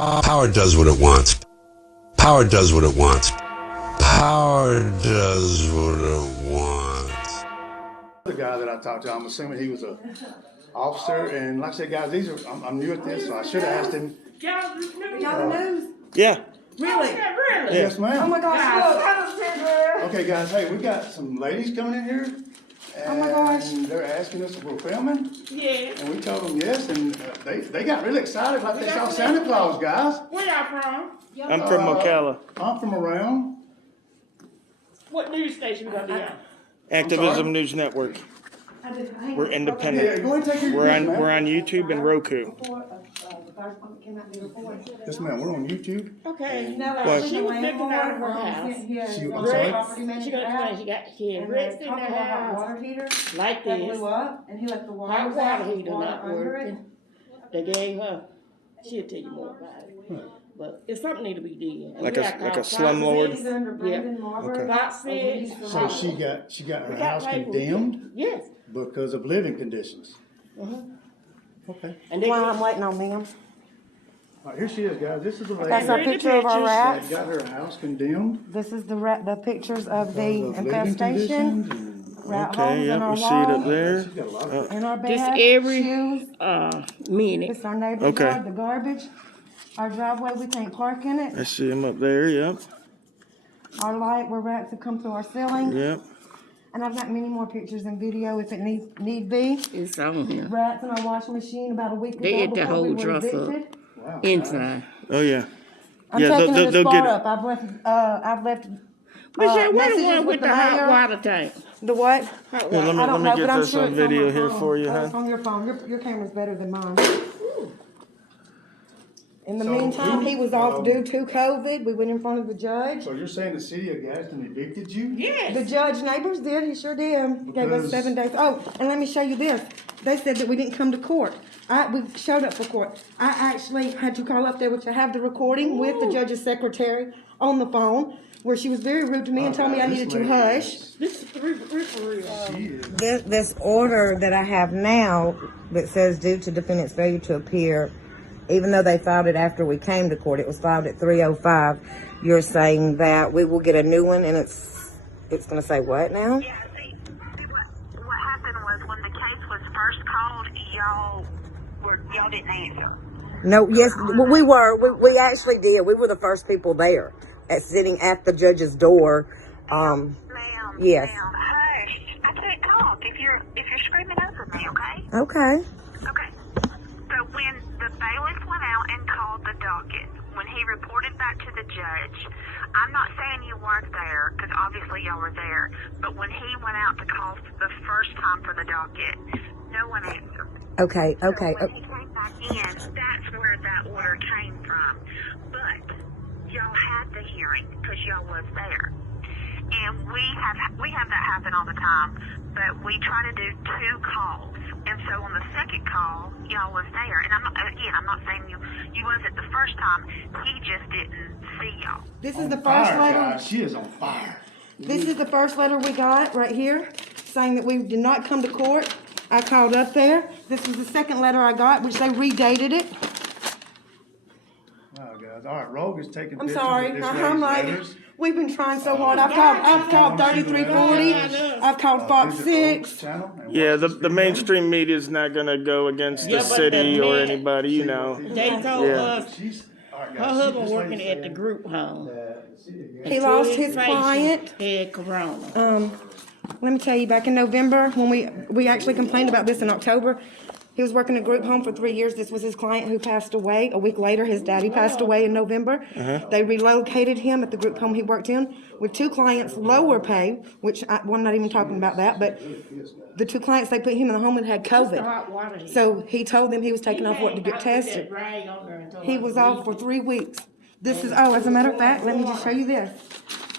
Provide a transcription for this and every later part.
Power does what it wants. Power does what it wants. Power does what it wants. The guy that I talked to, I'm assuming he was a officer, and like I said, guys, I'm new at this, so I should have asked him. Y'all the news? Yeah. Really? Really? Yes, ma'am. Oh my gosh, look. Okay, guys, hey, we got some ladies coming in here. Oh my gosh. And they're asking us if we're filming, Yeah. and we told them yes, and they got really excited like they saw Santa Claus, guys. Where y'all from? I'm from Ocala. I'm from around. What news station gonna be on? Activism News Network. We're Yeah, independent. go ahead and take your We're quiz, on ma'am. YouTube and Roku. Yes, ma'am, we're on YouTube. Okay. What? She was living out of her house. I'm Rex, sorry? she got Rex in her house Water heater like that this. blew up, and he let the water Hot water out, heater water not under it. working. They gave her. She'll tell you more about it. But it's something need to be done. Like a He's slumlord. under Brandon Marbury. Box six. So she got her We got house papers. condemned Yes. because of living conditions. Mhm. Okay. And they While I'm waiting on them. All right, here she is, guys. This is the lady That's our Read the picture of our pictures. that rats. got her house condemned. This is the pictures of the because of living infestation, conditions and- rat Okay, holes in yep, our we see it up wall, there. She's got a lot of. in our This bed, every- shoes. minute. This our neighbor's Okay. yard, the garbage. Our driveway, we can't park in I it. see him up there, yep, Our light where rats have come through our ceiling. yep. And I've got many more pictures and video if it need be. It's on here. Rats in our washing machine about a week They ago ate the before whole we were dress up. evicted. Wow. Inside. Oh, yeah. I'm Yeah, taking they'll it as get far it. up. I've left Michelle, where the messages one with the hot mayor. water tank? The what? Hot Here, water. let I don't me know, get but I'm this sure on it's on video my here phone. for you, It's huh? on your phone. Your camera's better than mine. In the So meantime, who- he was off due to COVID. We went in front of the judge. So you're saying the city of Gadsden evicted you? The Yes. judge neighbors did, he sure did. Gave us Because- 7 days. Oh, and let me show you this. They said that we didn't come to court. We showed up for court. I actually had to call up there, which I have the recording with the judge's secretary on the phone, where she was very rude to me and told me I needed to hush. This is for real. She is. This order that I have now that says due to defendant's failure to appear, even though they filed it after we came to court, it was filed at 3:05. You're saying that we will get a new one, and it's going to say what now? Yeah, see, what happened was when the case was first called, y'all didn't answer. No, yes, we were. We actually did. We were the first people there, sitting at the judge's door. Ma'am, Yes. ma'am, hush. I can't talk if you're screaming over me, okay? Okay. Okay. So when the bailiff went out and called the docket, when he reported back to the judge, I'm not saying you weren't there, because obviously y'all were there, but when he went out to call the first time for the docket, no one answered. Okay. So when he came back in, that's where that order came from. But y'all had the hearing because y'all was there. And we have that happen all the time, but we try to do 2 calls. And so on the second call, y'all was there. And I'm not saying you wasn't the first time. He just didn't see y'all. This is the first Fire, letter. guys. She is on fire. This is the first letter we got right here, saying that we did not come to court. I called up there. This was the second letter I got, which they redated it. Wow, guys. All right, Rogue is taking I'm pictures sorry. of this I'm lady's like, letters. we've been trying so hard. I've called 3340. I've called Fox Visit Rogue's 6. channel and Yeah, watch the this mainstream media's not gonna go against Yeah, the but city the or man- anybody, you know. They told Yeah. us She's, all right, her guys. husband this working lady's at the saying group home. that the city of Gadsden- He lost his Patient client. had corona. Let me tell you, back in November, when we actually complained about this in October, he was working a group home for 3 years. This was his client who passed away. A week later, his daddy passed away in November. They relocated him at the group home he worked in with 2 clients, lower pay, which I'm not even talking about that, but the 2 clients, they put him in the home and had The COVID. hot water heater. So he told them he was taking off work to get He tested. put that rag on there and told He her was to off leave. for 3 weeks. This is, oh, as a matter of fact, let me just show you this.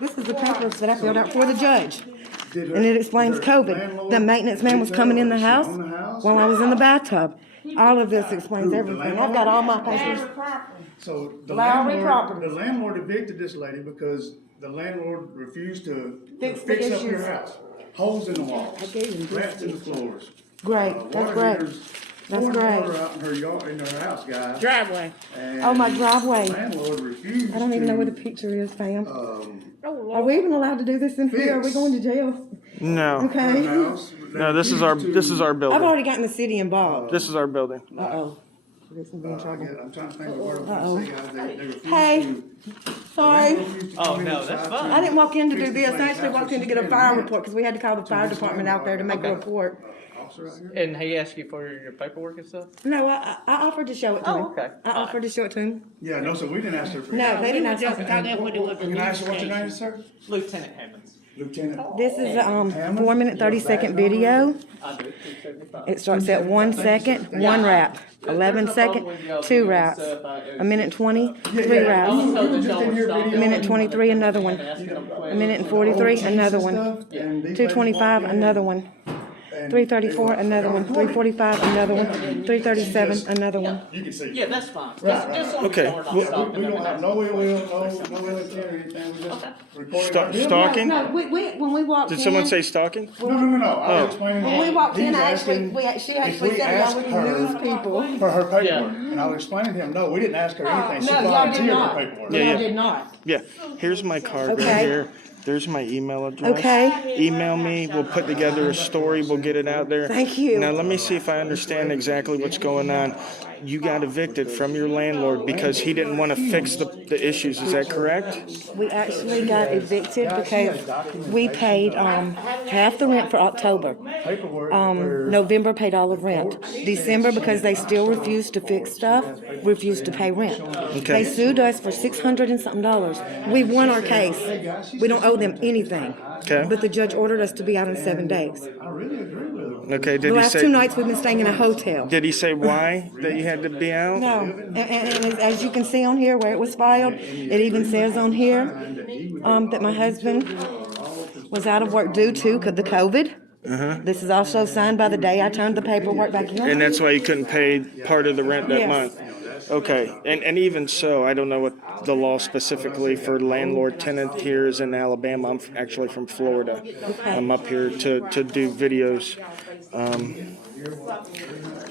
This is the papers that I filled out for the judge. Did her- And it explains did her COVID. landlord The maintenance man was live coming there, in the or is she house on the house? while I was in the bathtub. All of this explains Who, the everything. I've got all my papers. So the Lowery landlord, property. the landlord evicted this lady because the landlord refused to Fix the fix up your issues. house. Holes in the walls, I gave him this rats in the floors. Great, water that's great. heaters That's pouring great. water out in her yard, in her house, guys. Driveway. And Oh, my driveway. Landlord refused I don't even know where the to, picture is, Pam. Oh, Are Lord. we even allowed to do this in here? Are we Fix. going to jail? No, Okay. her house. no, this is our I've building. already gotten the city involved. This is our building. Uh-oh. We're gonna be in trouble. I'm trying to think of what I was going to say, guys. They refused Hey. to. Sorry. Oh, no, that's fine. I didn't walk in to do this. I actually walked in to get a fire report because we had to call the fire department out there to make a report. Officer out here. And he asked you for your paperwork and stuff? No, I offered to show it to him. Oh, okay. I offered to show it to him. Yeah, no, sir, we didn't ask her for No, they didn't ask Just us. talking what it was. Can I ask you what your name is, sir? Lieutenant Hammonds. Lieutenant. This is a 4-minute 30-second video. I do, 275. It starts at 1 second, 1 rap. 11 second, 2 raps. A minute 20, 3 raps. A minute 23, another one. A minute and 43, another one. 225, another one. 334, another one. 345, another one. 337, another one. You can see. Yeah, that's fine. Right, Just so Okay. we're not We stopping don't have everything. no ill will, no ill intent or anything, we just recording. our business. Stalking? No, when we walked in. Did someone say stalking? No, I was explaining. When we walked in, He's asking she if actually we said asked y'all were her news people. for her paperwork, Yeah. and I was explaining to him, no, we didn't ask her anything, she No, y'all did volunteered her not. paperwork. Yeah, Y'all did not. Yeah, here's my card Okay. right here. There's my email address. Okay. Email me, we'll put together a story, we'll get it out there. Thank you. Now, let me see if I understand exactly what's going on. You got evicted from your landlord because he didn't want to fix the issues, is that correct? We actually got evicted because we paid half the rent for October. Paperwork. November paid all of rent. December, because they still refused to fix stuff, refused to pay rent. They sued us for $600 and something. We won our case. We don't owe them anything. Okay. But the judge ordered us to be out in 7 days. I really agree with him. Okay, The did he last 2 say, nights we've been staying in a hotel. did he say why that you had to be out? No, and as you can see on here where it was filed, it even says on here that my husband was out of work due to the COVID. This is also signed by the day I turned the paperwork back in. And that's why you couldn't pay part of the rent that Yes. month? Okay, and even so, I don't know what the law specifically for landlord-tenant here is in Alabama. I'm actually from Florida. I'm up here to do videos.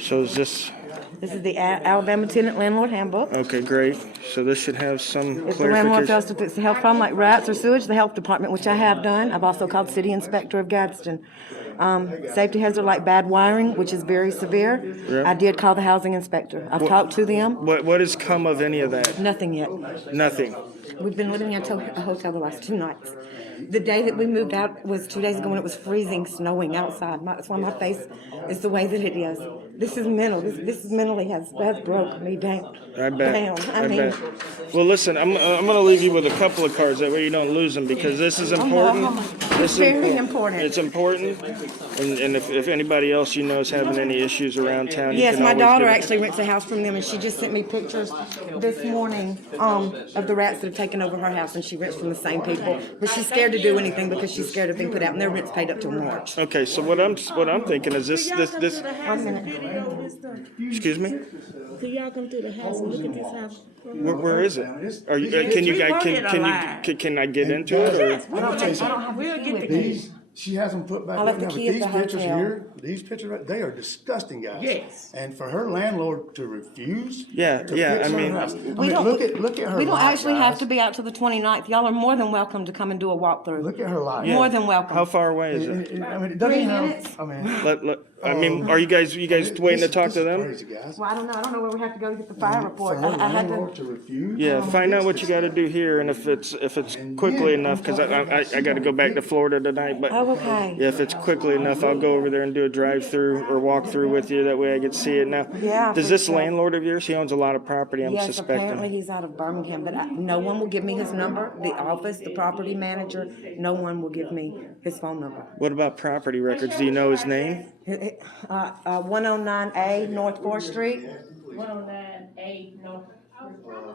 So is this, This is the Alabama Tenant Landlord Handbook. okay, great. So this should have some If the landlord clarification. fails to fix the health problem like rats or sewage, the health department, which I have done. I've also called city inspector of Gadsden. Safety hazard like bad wiring, which is very severe. Yeah. I did call the housing inspector. I've talked to them. What has come of any of that? Nothing yet. Nothing. We've been living in a hotel the last 2 nights. The day that we moved out was 2 days ago when it was freezing, snowing outside. That's why my face is the way that it is. This is mental. This mentally has broke me down. I bet. Down. I bet. Well, listen, I'm going to leave you with a couple of cards. That way you don't lose them because this is important. This is very important. It's important. And if anybody else you know is having any issues around town, you Yes, can my always daughter give- actually rents a house from them, and she just sent me pictures this morning of the rats that have taken over her house, and she rents from the same people. But she's scared to do anything because she's scared of being put out, and their rent's paid up till March. Okay, so what I'm thinking is this. 1 minute. Excuse me. Could y'all come to the house and look at this house? Where is it? Are you? Can you guys? Can I get into it? Or? And I'll tell you something, We'll get the key. these, she has them put back I left in the there, key but at the these pictures hotel. here, these pictures, they are disgusting, guys. Yes. And for her landlord to refuse. Yeah, to yeah, fix I her mean- house- We don't- look at her We don't lot, actually have guys. to be out till the 29th. Y'all are more than welcome to come and do a walkthrough. Look at her lot. More than welcome. How far away is it? I mean, it doesn't 3 have, minutes? I mean. I mean, are you guys waiting to talk to them? Crazy, guys. Well, I don't know. I don't know where we have to go to get the fire For report. her I had landlord to. to refuse. Yeah, find out what you got to do here, and if it's quickly enough, because I got to go back to Florida tonight. But Oh, okay. yeah, if it's quickly enough, I'll go over there and do a drive-through or walk-through with you. That way, I get to see it. Now, Yeah, does for this sure. landlord of yours? He owns a lot of property. I'm Yes, apparently suspecting. he's out of Birmingham, but no one will give me his number. The office, the property manager, no one will give me his phone number. What about property records? Do you know his name? 109A North 4th Street. 109A North.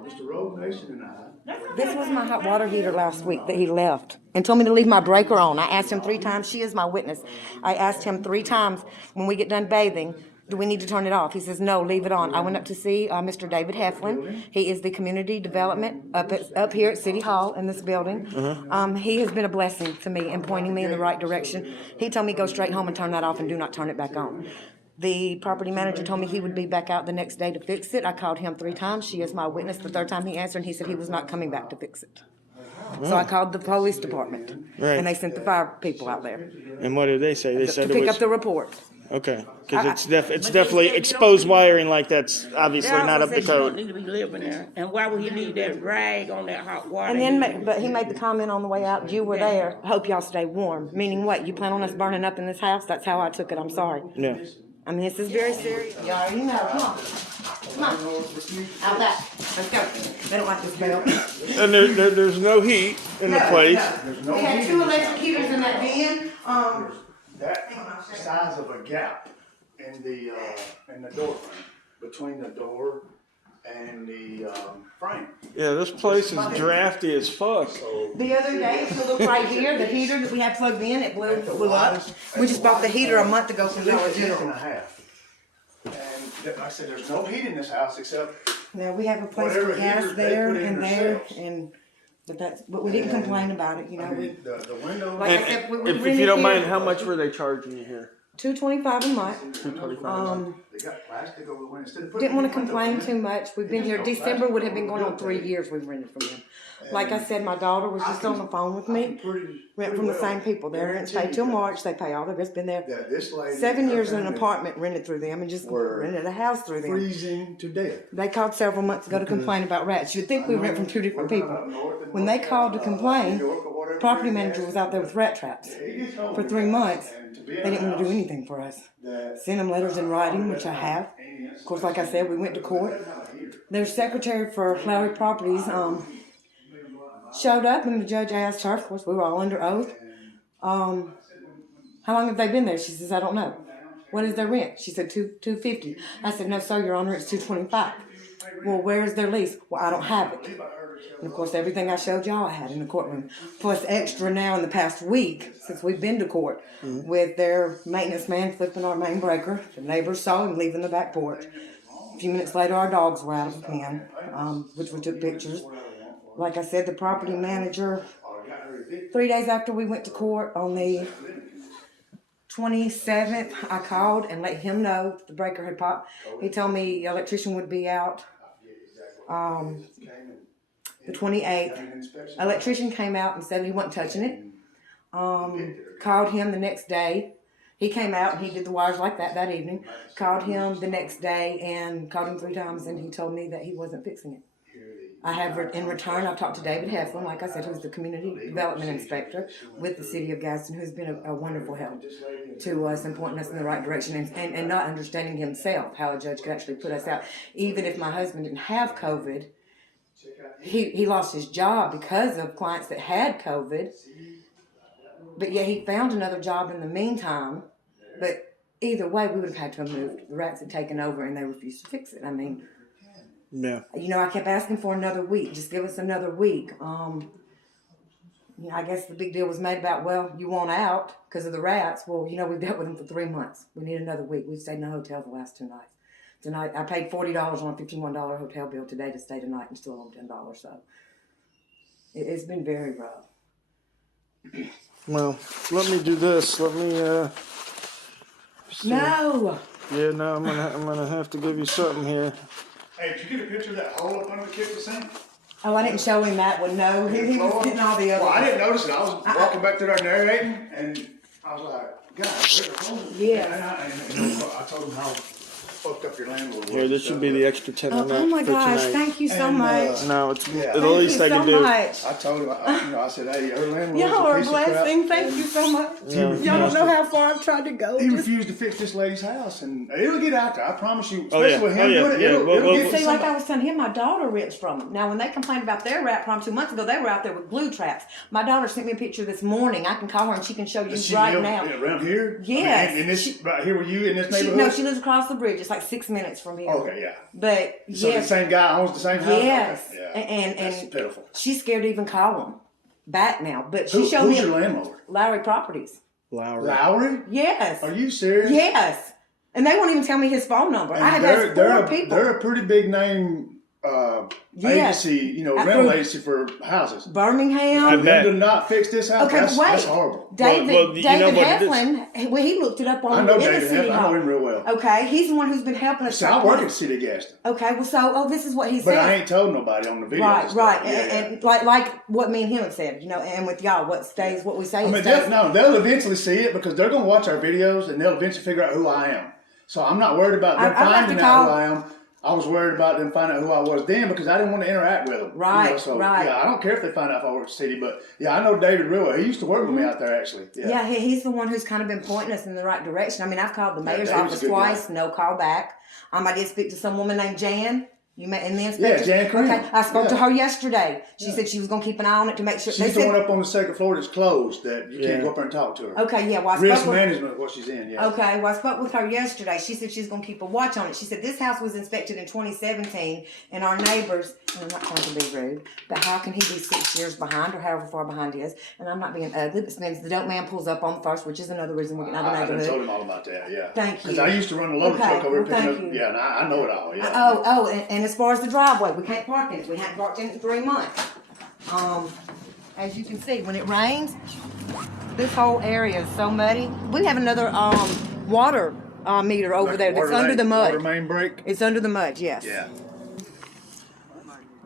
Mr. Road Nation and I. This was my hot water heater last week that he left and told me to leave my breaker on. I asked him 3 times. She is my witness. I asked him 3 times when we get done bathing, do we need to turn it off? He says, no, leave it on. I went up to see Mr. David Heflin. He is the community development up here at City Hall in this building. He has been a blessing to me in pointing me in the right direction. He told me go straight home and turn that off and do not turn it back on. The property manager told me he would be back out the next day to fix it. I called him 3 times. She is my witness. The 3rd time he answered, and he said he was not coming back to fix it. So I called the police department, Right. and they sent the fire people out there And what did they say? They to said it pick was up the report. okay because it's definitely exposed wiring like that's obviously They not also up to said you don't code. need to be living there. And why would he leave that rag on that hot water? And then, but he made the comment on the way out, you were there, hope y'all stay warm. Meaning what, you plan on us burning up in this house? That's how I took it, I'm sorry. Yeah. I mean, this is very serious. Y'all already know, come on. Come on. Out back, let's go. They don't like this bell. And there's no heat in the place. We had 2 electric heaters in that bin, That size of a gap in the door frame, between the door and the frame. Yeah, this place is drafty as fuck. The other day, if you look right here, the heater that we had plugged in, it blew up. We just bought the heater a month ago from Dollar It's a year and General. a half. And like I said, there's no heat in this house except Now, we have a place Whatever for gas heaters they there put in and there, themselves. but we didn't complain about it, you know. I mean, the windows. Like I said, we If rented you don't mind, here how much were they charging you here? $225 a month. They got plastic over the window. Instead of putting Didn't want to windows complain in, too much. We've been here, December would have been going on 3 years we've rented from them. Like I said, my daughter was just on the phone with me. Rent from the same people. Their rent's paid till March. They pay all their rent's been there that this lady 7 years in and an her apartment rented through them and just Were rented a house through them. family freezing to death. They called several months ago to complain about rats. You'd think we rent from 2 different people. When they called to complain, property manager was out there with rat traps. For 3 months, they didn't want to do anything for us. Send them letters in writing, which I have. Of course, like I said, we went to court. Their secretary for Lowery Properties showed up, and the judge asked her, of course, we were all under oath, how long have they been there? She says, I don't know. What is their rent? She said, $250. I said, no, sir, Your Honor, it's $225. Well, where's their lease? Well, I don't have it. And of course, everything I showed y'all I had in the courtroom. Plus extra now in the past week, since we've been to court, with their maintenance man flipping our main breaker. The neighbors saw him leaving the back porch. A few minutes later, our dogs were out of the pen, which we took pictures. Like I said, the property manager, 3 days after we went to court on the 27th, I called and let him know the breaker had popped. He told me the electrician would be out the 28th. Electrician came out and said he wasn't touching it. Called him the next day. He came out and he did the wires like that evening. Called him the next day and called him 3 times, and he told me that he wasn't fixing it. I have, in return, I've talked to David Heflin, like I said, who's the community development inspector with the city of Gadsden, who's been a wonderful help to us and pointing us in the right direction and not understanding himself how a judge could actually put us out. Even if my husband didn't have COVID, he lost his job because of clients that had COVID, but yet he found another job in the meantime. But either way, we would have had to have moved. The rats had taken over and they refused to fix it. I mean, Yeah. you know, I kept asking for another week. Just give us another week. You know, I guess the big deal was made about, well, you want out because of the rats. Well, you know, we've dealt with them for 3 months. We need another week. We've stayed in a hotel the last 2 nights. Tonight, I paid $40 on a $51 hotel bill today to stay tonight and still owe $10. So it's been very rough. Well, let me do this. Let me. No. Yeah, no, I'm gonna have to give you something here. Hey, did you get a picture of that hole up under the kitchen sink? Oh, I didn't show him that one. No, he was getting all the other Well, I ones. didn't notice it. I was walking back there narrating, and I was like, God, there's a hole. Yes. And I told him how fucked up your landlord was. Here, this should be the extra 10 on that Oh my for gosh, tonight. thank you so And, much. No, it's Yeah. the Thank least you I can so do. much. I told him, I said, hey, her landlord's Y'all are a a piece of crap. blessing. Thank you so much. Yeah. Y'all don't know how far I've tried to go. He Just- refused to fix this lady's house, and it'll get out there. I promise you. Oh, Especially yeah. with him Oh, yeah. doing it, Yeah. it'll Well, get to See, like somebody. I was telling him, my daughter rents from them. Now, when they complained about their rat problem 2 months ago, they were out there with glue traps. My daughter sent me a picture this morning. I can call her and she can show you Does she right live now. around here? Yes. I mean, in this, right here with you in this She, neighborhood? no, she lives across the bridge. It's like 6 minutes from here. Okay, yeah. But So yes, the same guy owns the same house? yes, Okay, yeah. and That's pitiful. she's scared to even call them back now. But she Who's showed me your landlord? Lowery Properties. Lowry. Lowry? Yes. Are you serious? Yes. And they won't even tell me his phone number. I And had asked 4 people. they're a pretty big name Yes. agency, you know, After- rental agency for houses. Birmingham. For them bet. to not fix this house, Okay, that's, but wait. that's horrible. David, Well, you know David what it is. Heflin, well, he looked it up I on know in the David city Heffler. I hall. know him real well. Okay, he's the one who's been helping us. See, I work at the City of Gadsden, Okay, well, so this is what he but said. I ain't told nobody on the video. Right, right, and like what me and him have said, you know, and with y'all, what stays, what we say. I mean, stays. they'll eventually see it because they're gonna watch our videos and they'll eventually figure out who I am. So I'm not worried about them I'll have to finding out who call- I am. I was worried about them finding out who I was then because I didn't want to interact with them. Right, you know, so, right. Yeah, I don't care if they find out if I work at the city, but yeah, I know David real well. He used to work with me out there actually. Yeah, he's the one who's kind of been pointing us in the right direction. I mean, I've called the mayor's David's a office good twice, guy. no call back. I did speak to some woman named Jan. You met in the Yeah, inspector? Jan Cream. Okay, I spoke to Yeah. her yesterday. She said she was going to keep an eye on it to make sure. They She's the said, one up on the second floor that's closed that you Yeah. can't go up there and talk to her. okay, yeah, well, I Risk spoke with, management is what she's in, yeah. okay, well, I spoke with her yesterday. She said she's going to keep a watch on it. She said this house was inspected in 2017, and our neighbors, and I'm not trying to be rude, but how can he be 6 years behind or however far behind he is? And I'm not being ugly, but since the dope man pulls up on first, which is another reason we're getting out of the I done neighborhood. told him all about that, yeah. Thank you. Because I used to run the loader Okay, truck over well, picking thank up, you. yeah, and I know it all, yeah. Oh, and as far as the driveway, we can't park in it. We haven't parked in it in 3 months. As you can see, when it rains, this whole area is so muddy. We have another water meter over Like there that's water under main- the mud. Water main break? It's under the mud, yes. Yeah.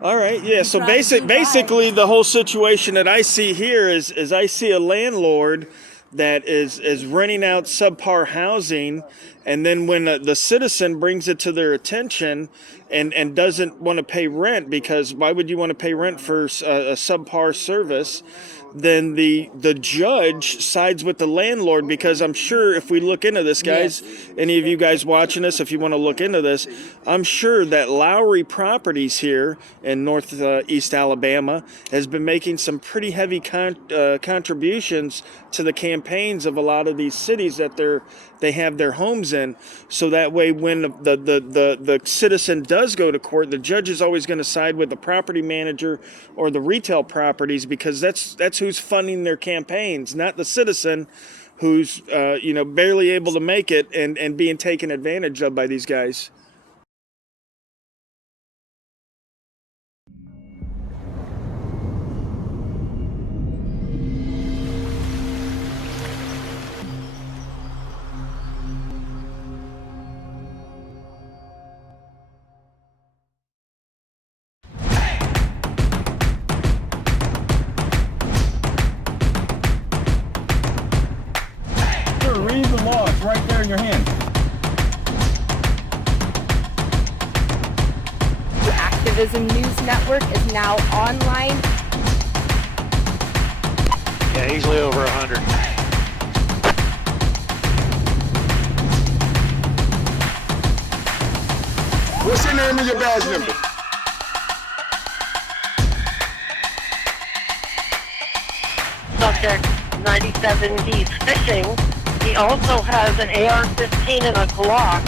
All right, yeah. So Trying to survive. basically, the whole situation that I see here is I see a landlord that is renting out subpar housing, and then when the citizen brings it to their attention and doesn't want to pay rent, because why would you want to pay rent for a subpar service? Then the judge sides with the landlord, because I'm sure if we look into this, guys, any of you guys watching this, if you want to look into this, I'm sure that Lowery Properties here in northeast Alabama has been making some pretty heavy contributions to the campaigns of a lot of these cities that they have their homes in. So that way, when the citizen does go to court, the judge is always going to side with the property manager or the retail properties, because that's who's funding their campaigns, not the citizen who's barely able to make it and being taken advantage of by these guys. Read the law. It's right there in your hand. The Activism News Network is now online. Yeah, easily over 100. What's your name and your badge number? Subject 97, he's fishing. He also has an AR-15 and a Glock.